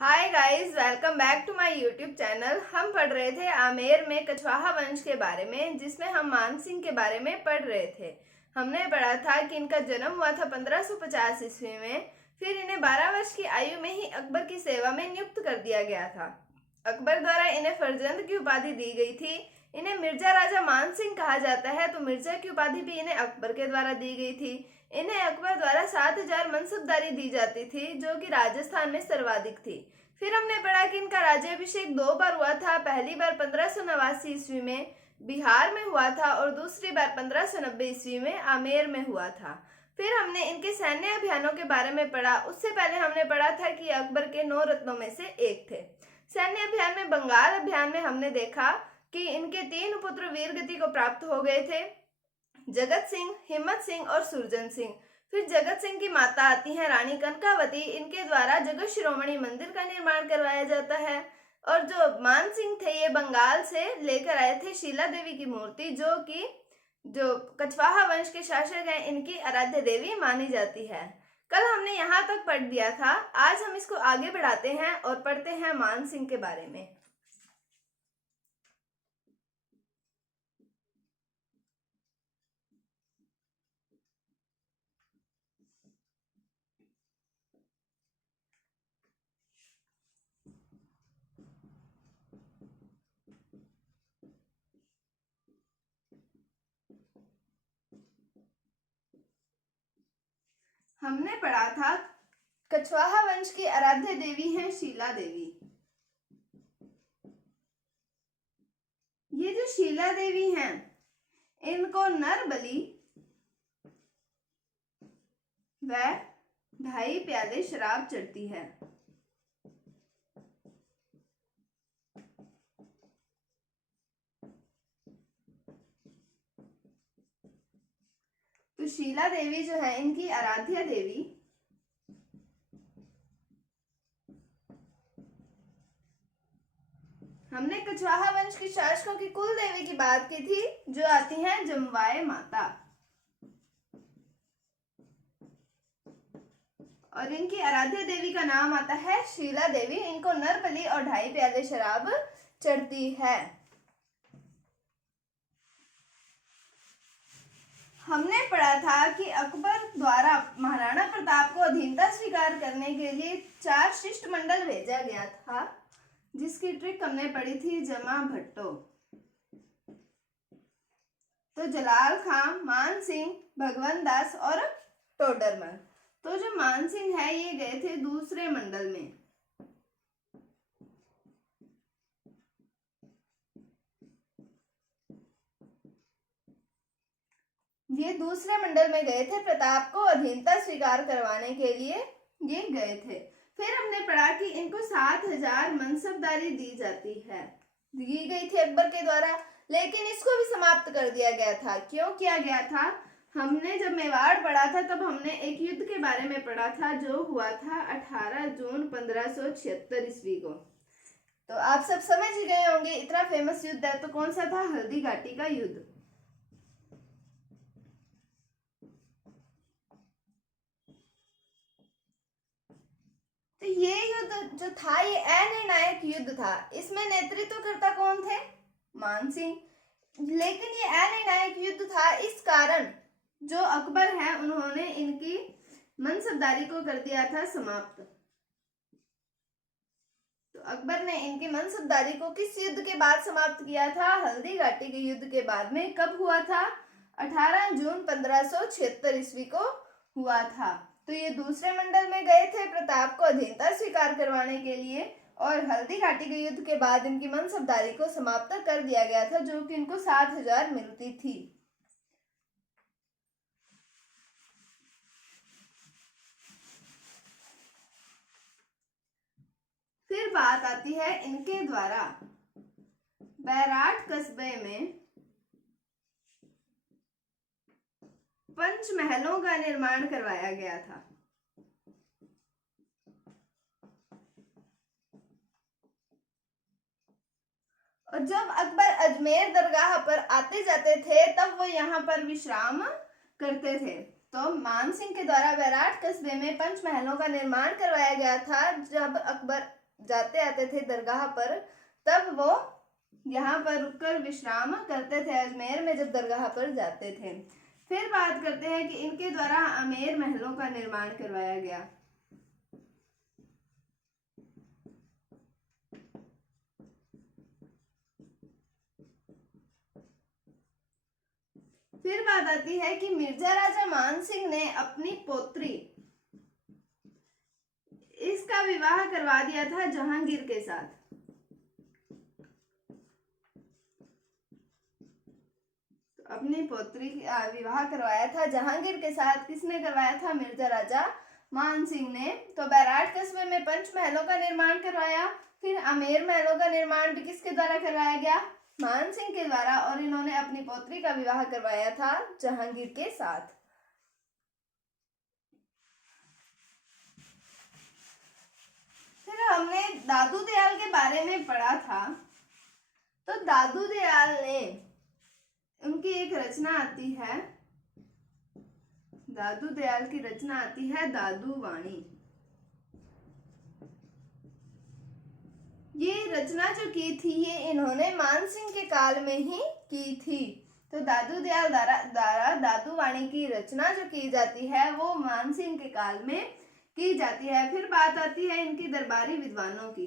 Hi guys, welcome back to my YouTube channel. हम पढ़ रहे थे आमेर में कछवाहा वंश के बारे में, जिसमें हम मानसिंह के बारे में पढ़ रहे थे। हमने पढ़ा था कि इनका जन्म हुआ था 1550 ईस्वी में। फिर इन्हें 12 वर्ष की आयु में ही अकबर की सेवा में नियुक्त कर दिया गया था। अकबर द्वारा इन्हें फरजंद की उपाधि दी गई थी। इन्हें मिर्जा राजा मानसिंह कहा जाता है, तो मिर्जा की उपाधि भी इन्हें अकबर के द्वारा दी गई थी। इन्हें अकबर द्वारा 7000 मनसबदारी दी जाती थी, जो कि राजस्थान में सर्वाधिक थी। फिर हमने पढ़ा कि इनका राज्याभिषेक 2 बार हुआ था। पहली बार 1589 ईस्वी में बिहार में हुआ था और दूसरी बार 1590 ईस्वी में आमेर में हुआ था। फिर हमने इनके सैन्य अभियानों के बारे में पढ़ा। उससे पहले हमने पढ़ा था कि अकबर के 9 रत्नों में से एक थे। सैन्य अभियान में बंगाल अभियान में हमने देखा कि इनके 3 पुत्र वीरगति को प्राप्त हो गए थे, जगत सिंह, हिम्मत सिंह और सुरजन सिंह। फिर जगत सिंह की माता आती हैं रानी कनकावती। इनके द्वारा जगत शिरोमणि मंदिर का निर्माण करवाया जाता है। और जो मान सिंह थे, ये बंगाल से लेकर आए थे शीला देवी की मूर्ति, जो कछवाहा वंश के शासक हैं, इनकी आराध्य देवी मानी जाती है। कल हमने यहाँ तक पढ़ दिया था। आज हम इसको आगे बढ़ाते हैं और पढ़ते हैं मान सिंह के बारे में। हमने पढ़ा था कछवाहा वंश की आराध्य देवी हैं शीला देवी। ये जो शीला देवी हैं, इनको नर बलि व 2.5 प्याले शराब चढ़ती है। तो शीला देवी जो है, इनकी आराध्या देवी हमने कछवाहा वंश के शासकों की कुल देवी की बात की थी, जो आती हैं जमवाय माता। और इनकी आराध्य देवी का नाम आता है शीला देवी। इनको नर बलि और 2.5 प्याले शराब चढ़ती है। हमने पढ़ा था कि अकबर द्वारा महाराणा प्रताप को अधीनता स्वीकार करने के लिए 4 शिष्टमंडल भेजा गया था, जिसकी ट्रिक हमने पढ़ी थी जमा भट्टो। तो जलाल खां, मान सिंह, भगवंत दास और टोडरमल। तो जो मान सिंह है, ये गए थे दूसरे मंडल में। ये दूसरे मंडल में गए थे, प्रताप को अधीनता स्वीकार करवाने के लिए ये गए थे। फिर हमने पढ़ा कि इनको 7000 मनसबदारी दी जाती है, दी गई थी अकबर के द्वारा, लेकिन इसको भी समाप्त कर दिया गया था। क्यों किया गया था? हमने जब मेवाड़ पढ़ा था, तब हमने एक युद्ध के बारे में पढ़ा था, जो हुआ था 18 जून 1576 ईस्वी को। तो आप सब समझ ही गए होंगे, इतना फेमस युद्ध है। तो कौन सा था? हल्दी घाटी का युद्ध। तो ये युद्ध जो था, ये अनिर्णायक युद्ध था। इसमें नेतृत्वकर्ता कौन थे? मान सिंह। लेकिन ये अनिर्णायक युद्ध था, इस कारण जो अकबर है, उन्होंने इनकी मनसबदारी को कर दिया था समाप्त। तो अकबर ने इनकी मनसबदारी को किस युद्ध के बाद समाप्त किया था? हल्दी घाटी के युद्ध के बाद में। कब हुआ था? 18 जून 1576 ईस्वी को हुआ था। तो ये दूसरे मंडल में गए थे प्रताप को अधीनता स्वीकार करवाने के लिए, और हल्दी घाटी के युद्ध के बाद इनकी मनसबदारी को समाप्त कर दिया गया था, जो कि इनको 7000 मिलती थी। फिर बात आती है इनके द्वारा बैराट कस्बे में पंचमहलों का निर्माण करवाया गया था। और जब अकबर अजमेर दरगाह पर आते जाते थे, तब वो यहाँ पर विश्राम करते थे। तो मान सिंह के द्वारा बैराट कस्बे में पंचमहलों का निर्माण करवाया गया था, जब अकबर जाते आते थे दरगाह पर, तब वो यहाँ पर रुककर विश्राम करते थे, अजमेर में जब दरगाह पर जाते थे। फिर बात करते हैं कि इनके द्वारा आमेर महलों का निर्माण करवाया गया। फिर बात आती है कि मिर्जा राजा मान सिंह ने अपनी पोत्री इसका विवाह करवा दिया था जहांगीर के साथ। अपनी पोत्री का विवाह करवाया था जहांगीर के साथ। किसने करवाया था? मिर्जा राजा मान सिंह ने। तो बैराट कस्बे में पंच महलों का निर्माण करवाया। फिर आमेर महलों का निर्माण भी किसके द्वारा करवाया गया? मान सिंह के द्वारा। और इन्होंने अपनी पोत्री का विवाह करवाया था जहांगीर के साथ। फिर हमने दादू दयाल के बारे में पढ़ा था। तो दादू दयाल ने, उनकी एक रचना आती है, दादू दयाल की रचना आती है दादू वाणी। ये रचना जो की थी ये इन्होंने मान सिंह के काल में ही की थी। तो दादू दयाल द्वारा दादू वाणी की रचना जो की जाती है वो मान सिंह के काल में की जाती है। फिर बात आती है इनकी दरबारी विद्वानों की।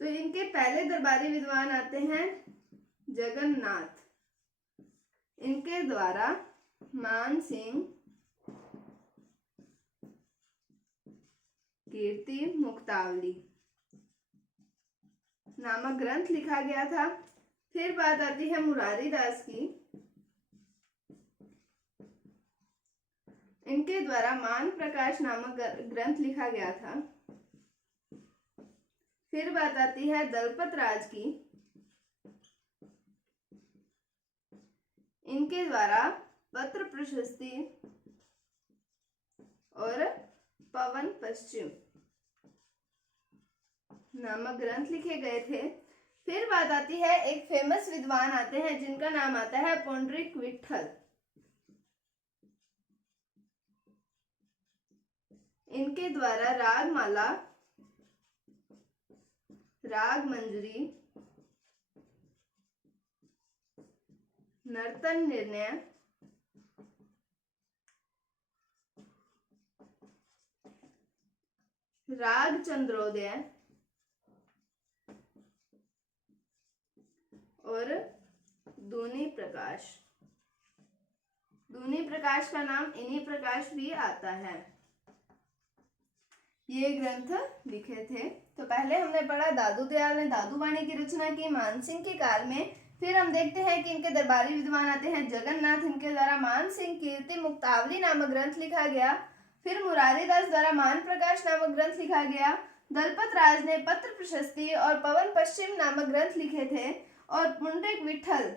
तो इनके पहले दरबारी विद्वान आते हैं जगन्नाथ। इनके द्वारा मान सिंह कीर्ति मुक्तावली नामक ग्रंथ लिखा गया था। फिर बात आती है मुरारी दास की। इनके द्वारा मान प्रकाश नामक ग्रंथ लिखा गया था। फिर बात आती है दलपत राज की। इनके द्वारा पत्र प्रशस्ति और पवन पश्चिम नामक ग्रंथ लिखे गए थे। फिर बात आती है एक फेमस विद्वान आते हैं जिनका नाम आता है पुंडरीक विठल। इनके द्वारा रागमाला, राग मंजरी, नर्तन निर्णय, राग चंद्रोदय और दूनी प्रकाश। दूनी प्रकाश का नाम इन्हीं प्रकाश भी आता है। ये ग्रंथ लिखे थे। तो पहले हमने पढ़ा दादू दयाल ने दादू वाणी की रचना की मान सिंह के काल में। फिर हम देखते हैं कि इनके दरबारी विद्वान आते हैं जगन्नाथ। इनके द्वारा मान सिंह कीर्ति मुक्तावली नामक ग्रंथ लिखा गया। फिर मुरारी दास द्वारा मान प्रकाश नामक ग्रंथ लिखा गया। दलपत राज ने पत्र प्रशस्ति और पवन पश्चिम नामक ग्रंथ लिखे थे। और पुंडरीक विठल,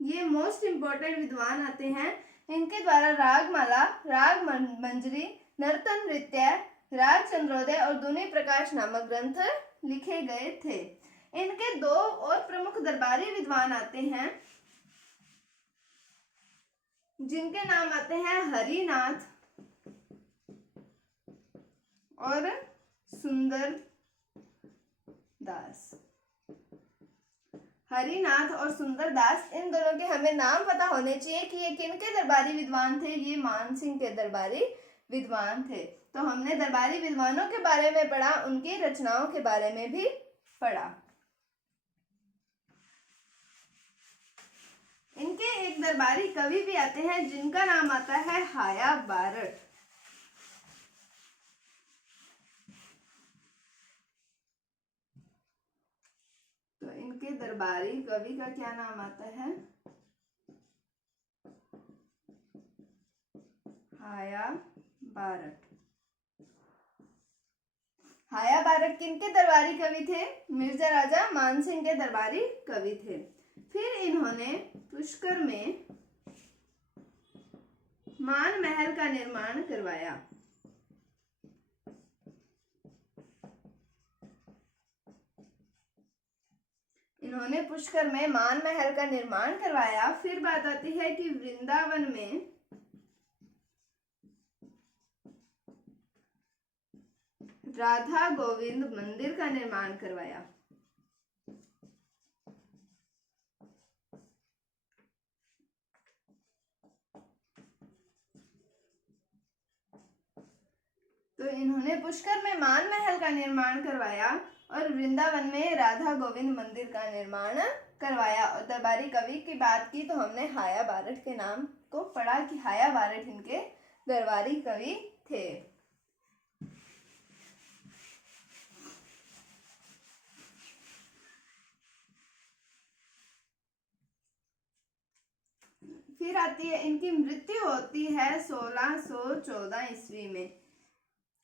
ये मोस्ट इंपोर्टेंट विद्वान आते हैं। इनके द्वारा रागमाला, राग मंजरी, नर्तन नृत्य, राग चंद्रोदय और दूनी प्रकाश नामक ग्रंथ लिखे गए थे। इनके दो और प्रमुख दरबारी विद्वान आते हैं जिनके नाम आते हैं हरिनाथ और सुंदर दास। हरिनाथ और सुंदर दास, इन दोनों के हमें नाम पता होने चाहिए कि ये किनके दरबारी विद्वान थे। ये मान सिंह के दरबारी विद्वान थे। तो हमने दरबारी विद्वानों के बारे में पढ़ा, उनकी रचनाओं के बारे में भी पढ़ा। इनके एक दरबारी कवि भी आते हैं जिनका नाम आता है हाया बारट। तो इनके दरबारी कवि का क्या नाम आता है? हाया बारट। हाया बारट किनके दरबारी कवि थे? मिर्जा राजा मान सिंह के दरबारी कवि थे। फिर इन्होंने पुष्कर में मान महल का निर्माण करवाया। इन्होंने पुष्कर में मान महल का निर्माण करवाया। फिर बात आती है कि वृंदावन में राधा गोविंद मंदिर का निर्माण करवाया? तो इन्होंने पुष्कर में मान महल का निर्माण करवाया और वृंदावन में राधा गोविंद मंदिर का निर्माण करवाया। और दरबारी कवि की बात की तो हमने हाया बारठ के नाम को पढ़ा कि हाया बारठ इनके दरबारी कवि थे। फिर आती है, इनकी मृत्यु होती है 1614 ईस्वी में।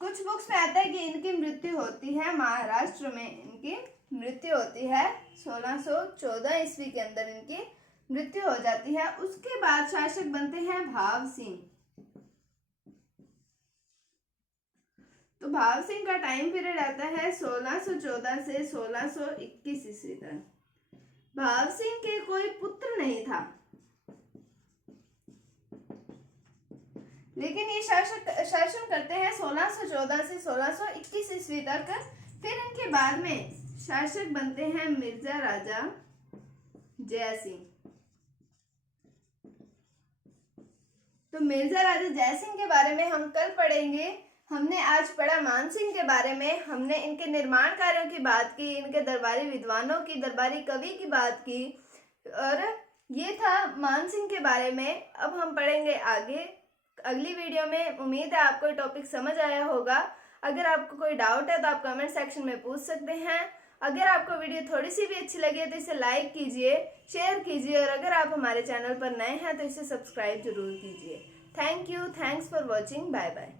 कुछ बुक्स में आता है कि इनकी मृत्यु होती है महाराष्ट्र में। इनकी मृत्यु होती है 1614 ईस्वी के अंदर इनकी मृत्यु हो जाती है। उसके बाद शासक बनते हैं भाव सिंह। तो भाव सिंह का टाइम पीरियड आता है 1614 से 1621 ईस्वी तक। भाव सिंह के कोई पुत्र नहीं था, लेकिन ये शासन करते हैं 1614 से 1621 ईस्वी तक। फिर इनके बाद में शासक बनते हैं मिर्जा राजा जय सिंह। तो मिर्जा राजा जय सिंह के बारे में हम कल पढ़ेंगे। हमने आज पढ़ा मानसिंह के बारे में, हमने इनके निर्माण कार्यों की बात की, इनके दरबारी विद्वानों की, दरबारी कवि की बात की, और ये था मानसिंह के बारे में। अब हम पढ़ेंगे आगे अगली वीडियो में। उम्मीद है आपको टॉपिक समझ आया होगा। अगर आपको कोई डाउट है तो आप कमेंट सेक्शन में पूछ सकते हैं। अगर आपको वीडियो थोड़ी सी भी अच्छी लगी है तो इसे लाइक कीजिए, शेयर कीजिए, और अगर आप हमारे चैनल पर नए हैं तो इसे सब्सक्राइब जरूर कीजिए। Thank you, thanks for watching, bye bye.